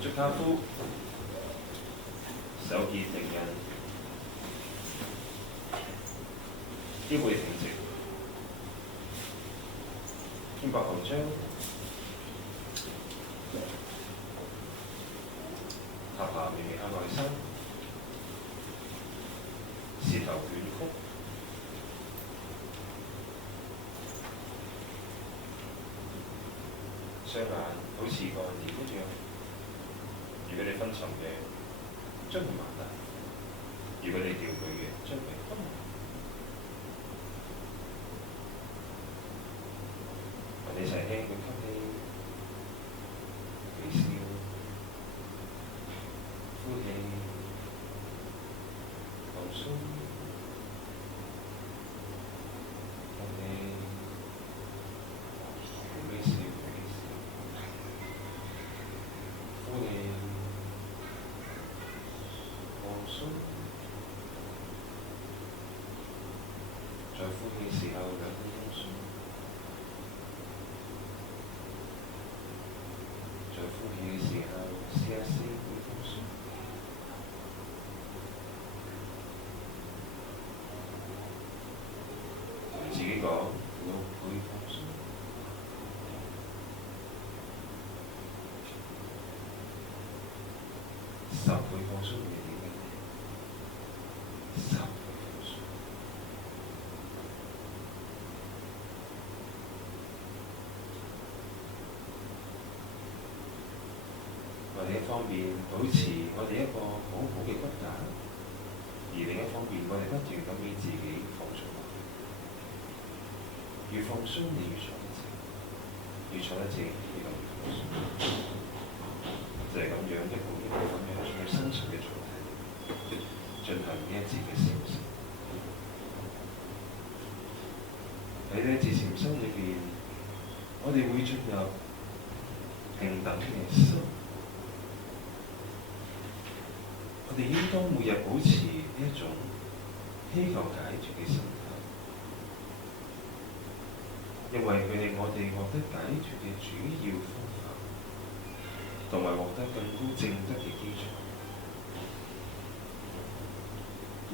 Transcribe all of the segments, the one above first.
足跏趺，手結定印，腰背挺直，肩膊後張，下巴微微向內收，舌頭捲曲，雙眼保持個點一樣。如果你分沉嘅，將佢擘大；如果你掉佢嘅，將佢分開。我哋一齊輕輕吸氣，微笑，呼氣，放鬆，吸氣，微笑，呼氣。在呼氣時候2分鐘，在呼氣嘅時候試下4倍放鬆，同自己講6倍放鬆，10倍放鬆。另一方面，保持我哋一個好好嘅骨架，而另一方面，我哋不斷咁俾自己放鬆落去。越放鬆，你越坐得正；越坐得正，你就越放鬆。就係咁樣一步一步咁樣從深層嘅狀態進行呢一節嘅禪修。喺呢一節禪修裏邊，我哋會進入平等嘅心。我哋應該每日保持呢一種希求解脫嘅心態，因為佢係我哋獲得解脫嘅主要方法，同埋獲得更高正德嘅基礎。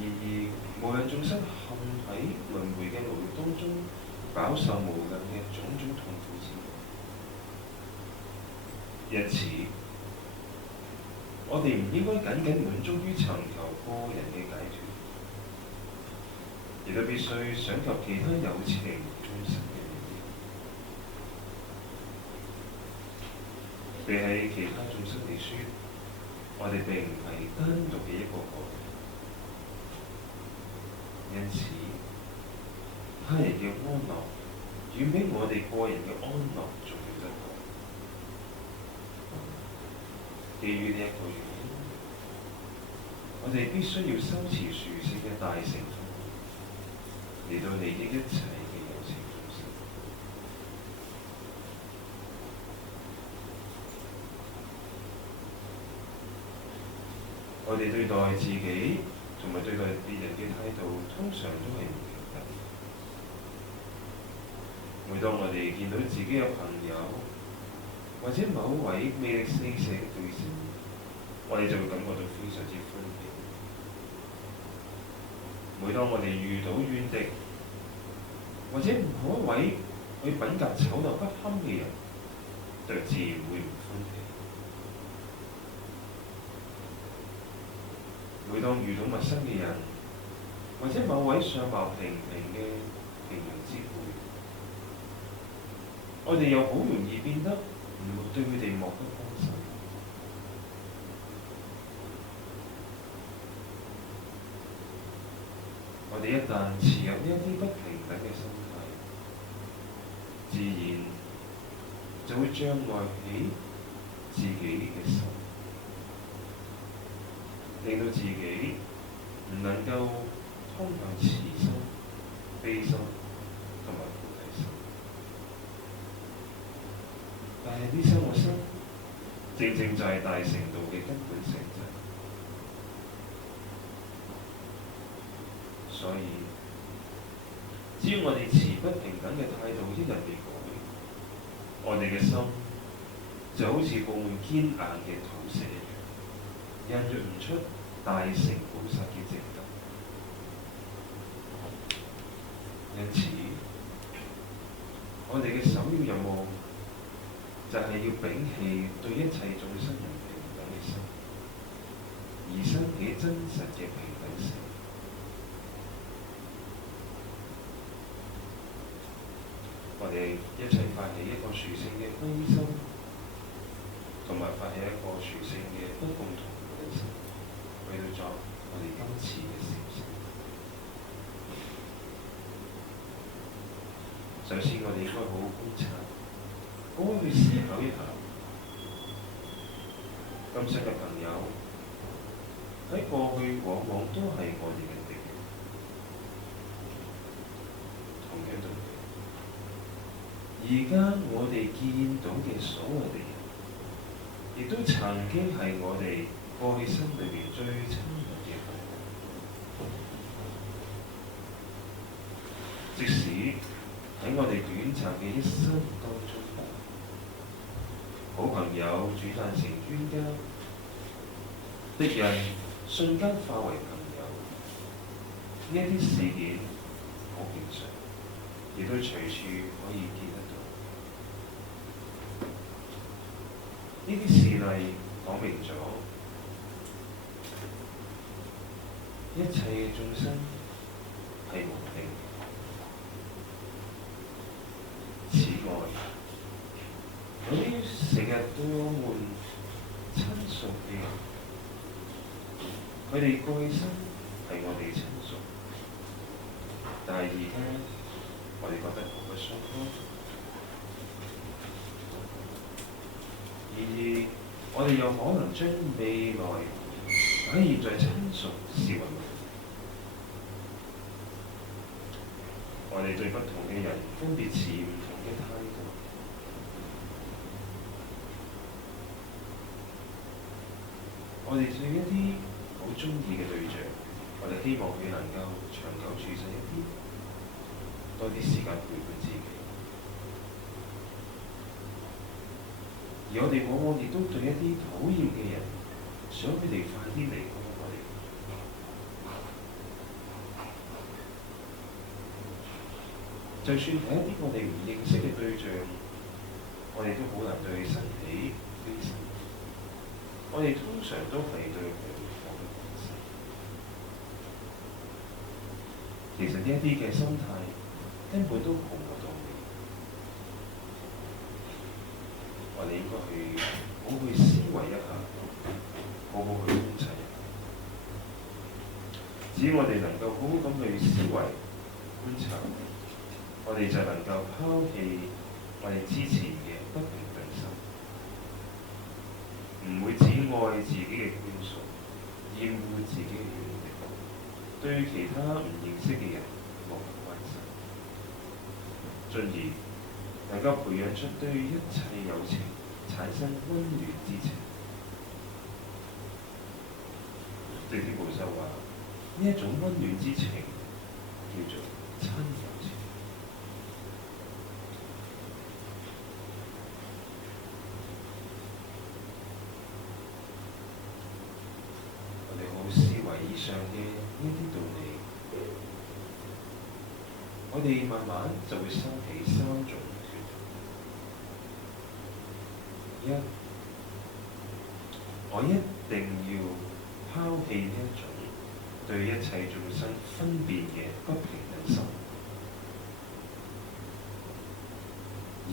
然而，無論眾生陷喺輪迴嘅牢獄當中，飽受無盡嘅種種痛苦之苦，因此，我哋唔應該僅僅滿足於尋求個人嘅解脫，亦都必須想及其他有情眾生嘅利益。比起其他眾生嚟說，我哋並唔係單獨嘅一個個人，因此他人嘅安樂遠比我哋個人嘅安樂重要得多。基於呢一個原因，我哋必須要修持殊勝嘅大乘法，嚟到利益一切嘅有情眾生。我哋對待自己同埋對待別人嘅態度，通常都係唔平等。每當我哋見到自己嘅朋友，或者某位魅力四射嘅對象，我哋就會感覺到非常之歡喜。每當我哋遇到怨敵，或者某一位去品格醜陋不堪嘅人，就自然會唔歡喜。每當遇到陌生嘅人，或者某位相貌平平嘅平庸之輩，我哋又好容易變得對佢哋漠不關心。我哋一旦持有呢一啲不平等嘅心態，自然就會障礙起自己嘅心，令到自己唔能夠通向慈心、悲心同埋菩提心。但係呢三個心，正正就係大乘道嘅根本性質。所以，只要我哋持不平等嘅態度一日未改，我哋嘅心就好似布滿堅硬嘅土石一樣，孕育唔出大成無實嘅植物。因此，我哋嘅首要任務就係要摒棄對一切眾生唔平等嘅心，而生起真實嘅平等性。我哋一齊發起一個殊勝嘅歸心，同埋發起一個殊勝嘅不共同嘅心，去到作我哋今次嘅禪修。首先，我哋應該好好觀察，好好去思考一下，今生嘅朋友喺過去往往都係我哋嘅敵人，同樣道理。而家我哋見到嘅所有敵人，亦都曾經係我哋過去心裏面最親密嘅朋友。即使喺我哋短暫嘅一生當中，好朋友轉變成冤家，敵人瞬間化為朋友，呢一啲事件好平常，亦都隨處可以見得到。呢啲事例講明咗，一切嘅眾生係無定。此外，有啲成日對我們親屬嘅人，佢哋過去生係我哋親屬，但係而家我哋覺得毫不相干。然而，我哋又可能將未來喺現在親屬視為無。我哋對不同嘅人分別持唔同嘅態度。我哋對一啲好鍾意嘅對象，我哋希望佢能夠長久住世一啲，多啲時間陪伴自己。而我哋往往亦都對一啲討厭嘅人，想佢哋快啲離開我哋。就算係一啲我哋唔認識嘅對象，我哋都好難對佢生起悲心。我哋通常都係對佢放棄關心。其實呢一啲嘅心態根本都毫無道理。我哋應該去好好去思維一下，好好去觀察一下。只要我哋能夠好好咁去思維觀察，我哋就能夠拋棄我哋之前嘅不平等心，唔會只愛自己嘅眷屬，厭惡自己嘅遠敵，對其他唔認識嘅人漠不關心，進而能夠培養出對一切有情產生溫暖之情。寂天菩薩話：呢一種溫暖之情叫做親友情。我哋好好思維以上嘅呢啲道理，我哋慢慢就會生起三種決定。一，我一定要拋棄呢一種對一切眾生分別嘅不平等心。二，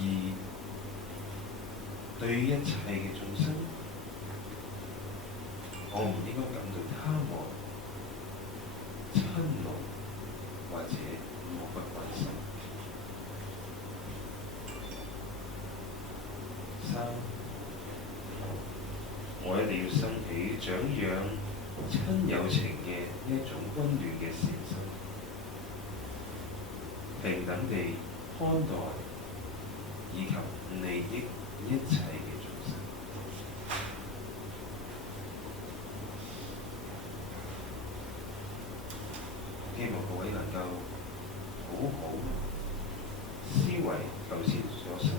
對於一切嘅眾生，我唔應該感到貪愛、嗔怒或者漠不關心。三，我一定要生起長養親友情嘅呢一種溫暖嘅善心，平等地看待以及利益一切嘅眾生。希望各位能夠好好思維頭先所修，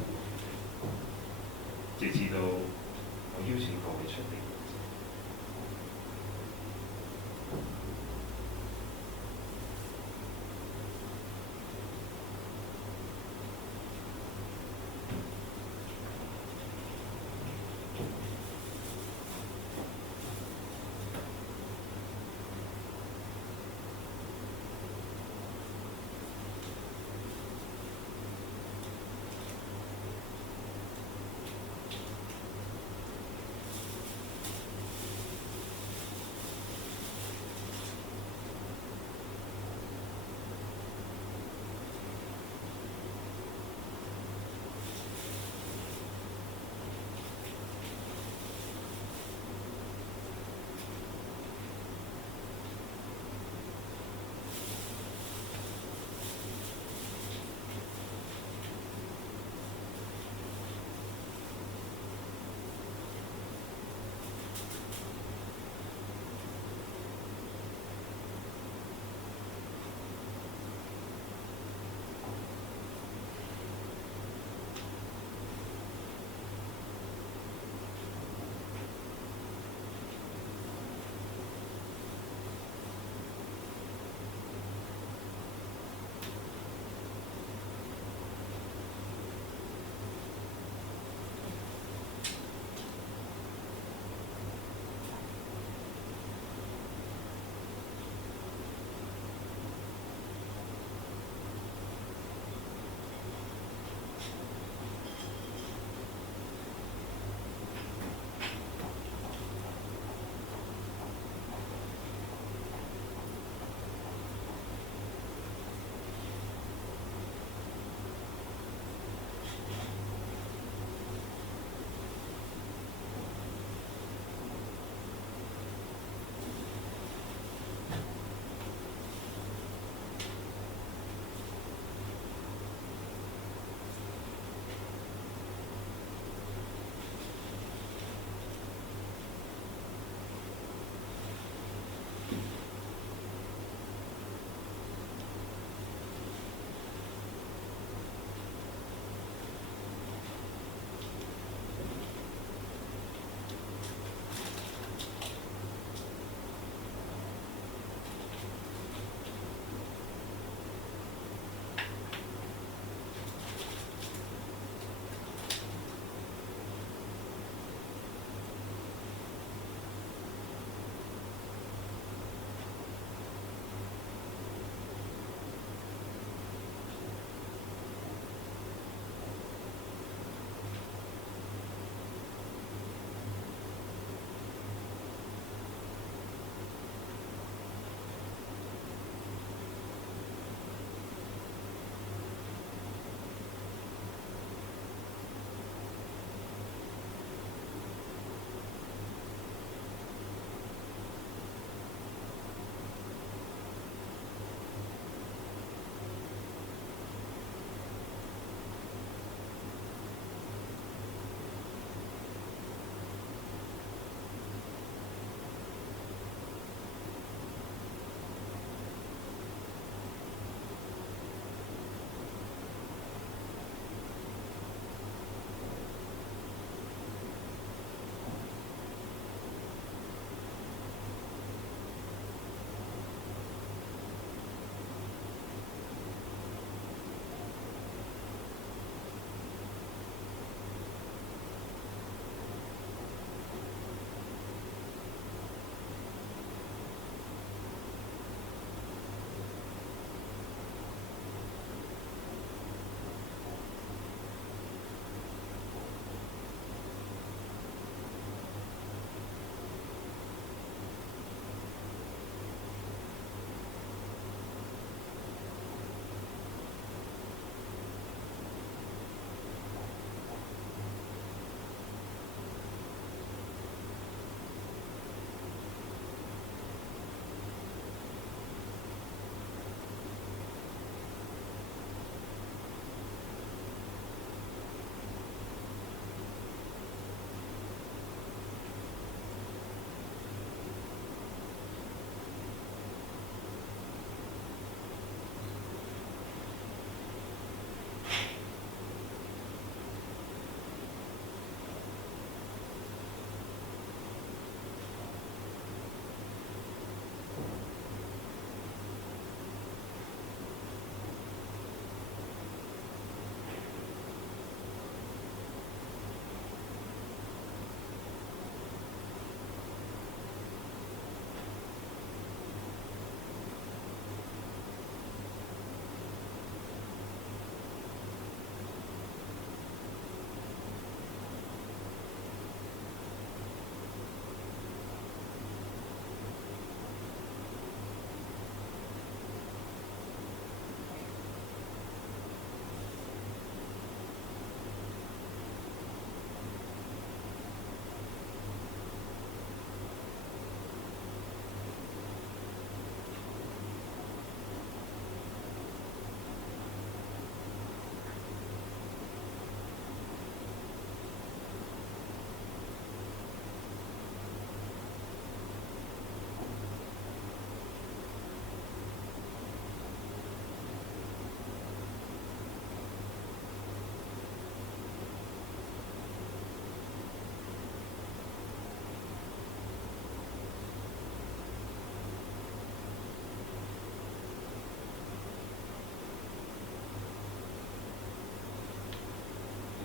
直至到我邀請各位出嚟。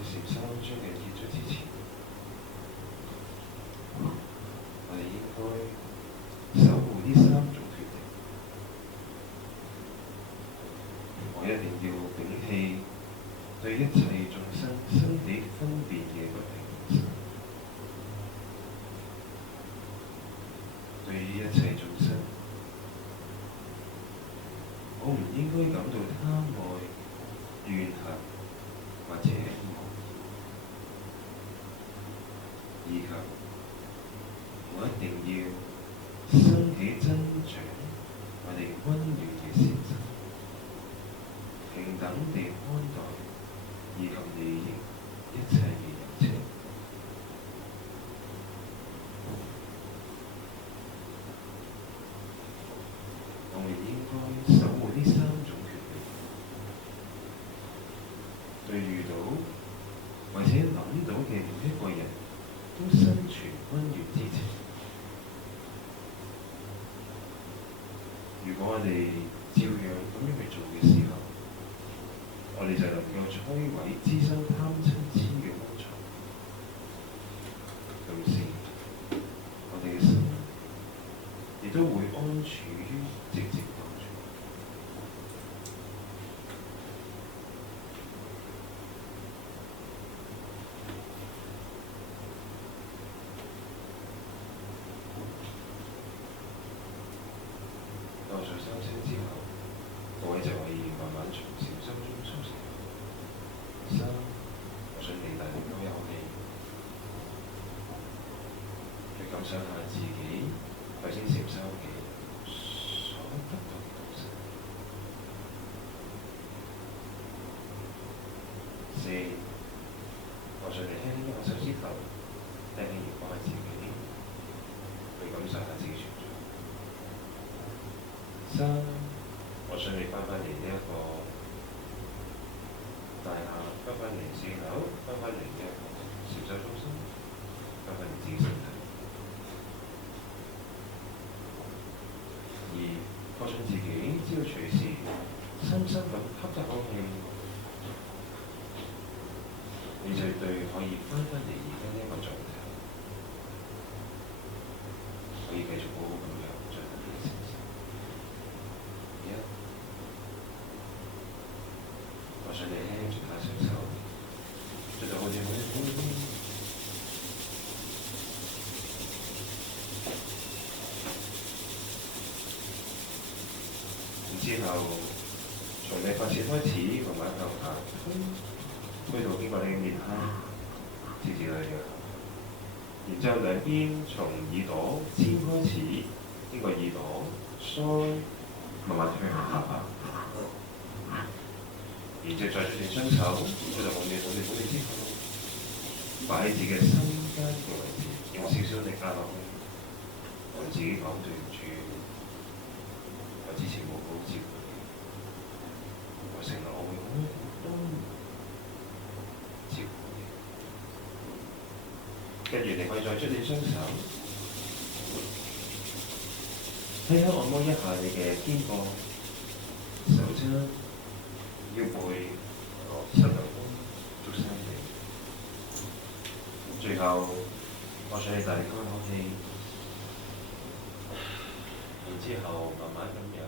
禪修將嘅結束之前，我哋應該守護呢三種決定。我一定要摒棄對一切眾生生起分別嘅不平心，對於一切眾生，我唔應該感到貪愛、怨恨或者惡意，以及我一定要生起增長我哋溫暖嘅善心，平等地看待以及利益一切嘅有情。我哋應該守護呢三種決定，對遇到或者諗到嘅每一個人都心存溫暖之情。如果我哋照樣咁樣去做嘅時候，我哋就能夠摧毀滋生貪嗔痴嘅溫床，同時我哋嘅心亦都會安處於寂靜當中。當上三聲之後，各位就可以慢慢從禪修中甦醒。三，我想你大力吸一口氣，去感受下自己頭先禪修嘅所得到嘅東西。四，我想你輕輕一個手指頭，輕輕搖晃下自己，去感受下自己存在。三，我想你翻返嚟呢一個大廈，翻返嚟四樓，翻返嚟呢一個禪修中心，翻返嚟自己身體。二，確信自己只要隨時深深咁吸一口氣，你就對可以翻返嚟而家呢一個狀態，可以繼續好好咁樣進行呢個禪修。一，我想你輕輕轉下雙手，做到好似好似之後，從你發線開始，慢慢向下推到經過你嘅面頰，直至你嘅腳。然之後兩邊從耳朵尖開始，經過耳朵腮，慢慢推向下巴。然之後再出現雙手，推到好地之後，擺喺自己嘅心間嘅位置，用少少力壓落去，同自己講對唔住。我之前冇好照顧你，我承諾我會好好咁照顧你。跟住你可以再出你雙手，輕輕按摩一下你嘅肩膊、手踭、腰背、膝頭哥、足三里。最後，我想你大力吸一口氣。然之後慢慢咁樣